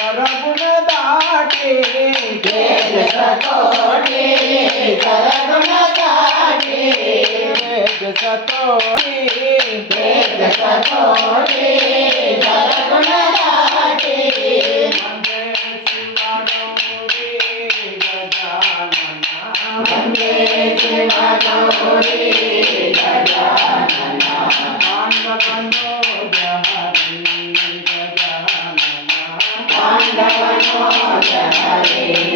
కరగుణ దాటి సతోటి కరగుణ దాటి సతోటి సతోటి కరగుణ దాటి వందే శివ గౌరీ గజానన పాండవనోజ హరి